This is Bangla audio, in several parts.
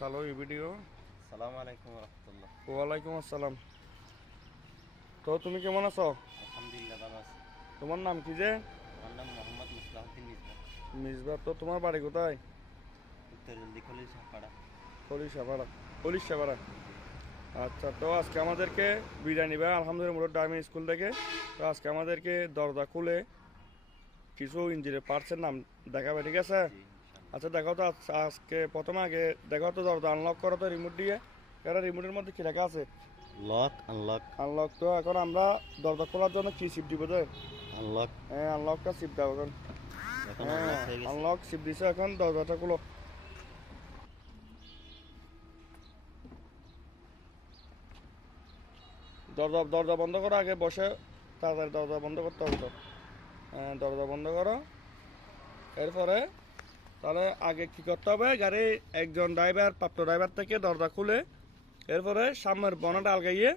চালো এই ভিডিও। আসসালামু আলাইকুম রাহমাতুল্লাহ। ওয়ালাইকুম আসসালাম। তো তুমি কেমন আছো? আলহামদুলিল্লাহ ভালো আছি। তোমার নাম কি যে? আমার নাম মোহাম্মদ মুসলাহুদ্দিন মিজবা। মিসবা। তো তোমার বাড়ি কোথায়? উত্তর জলদি খলিল শাহপাড়া। কলিশাপাড়া। কলিশাপাড়া। আচ্ছা, তো আজকে আমাদেরকে বিদায় নিবে আলহামদুলিল্লাহ মুরাদ ডায়মন্ড স্কুল থেকে। তো আজকে আমাদেরকে দরজা খুলে কিছু ইঞ্জিনের পার্টসের নাম দেখাবে, ঠিক আছে? জি ইনশাআল্লাহ। আচ্ছা দেখো তো আজকে প্রথমে আগে দেখো তো দরজা আনলক করো তো রিমোট দিয়ে। কারণ রিমোটের মধ্যে কি লেখা আছে? Lock unlock. আনলক। তো এখন আমরা দরজা খোলার জন্য কি চিপ দিব তো? আনলক। হ্যাঁ, আনলকটা চিপ দাও এখন। এখন হ্যাঁ, আনলক হয়ে গেছে। আনলক চিপ দিছে, এখন দরজাটা খুলো। দরজা দরজা বন্ধ করো, আগে বসে তাড়াতাড়ি দরজা বন্ধ করতে হবে তো। হ্যাঁ, দরজা বন্ধ করো। এরপরে তাহলে আগে কি করতে হবে, গাড়ি একজন ড্রাইভার প্রাপ্ত ড্রাইভার থেকে দরজা খুলে এরপরে সামনের বনাটা আলগাইয়ে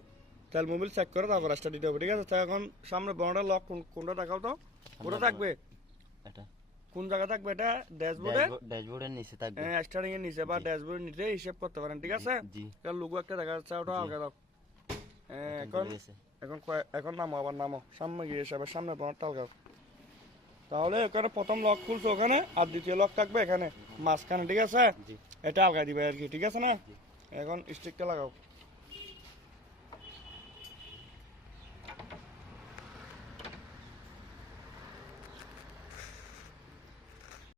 তেল মোবিল চেক করে তারপর রাস্তা দিতে হবে, ঠিক আছে? তো এখন সামনের বনাটা লক কোনটা দেখাও তো? কোনটা থাকবে? এটা কোন জায়গা থাকবে এটা? ড্যাশবোর্ডে? ড্যাশবোর্ডের নিচে থাকবে। হ্যাঁ, স্টারিং এর নিচে বা ড্যাশবোর্ডের নিচে হিসেব করতে পারেন, ঠিক আছে? জি। কারণ লোগো একটা দেখা যাচ্ছে, ওটা জি। আলগা দাও। হ্যাঁ, এখন এখন চলে গেছে। এখন এখন নামো, আবার নামো, সামনে গিয়ে এসে আবার সামনে বনারটা আলগাও। তাহলে ওখানে প্রথম লক খুলছে ওখানে, আর দ্বিতীয় লক থাকবে এখানে মাঝখানে, ঠিক আছে? জি। এটা আলগা দিবে আর কি, ঠিক আছে না? জি। এখন স্টিকটা লাগাও।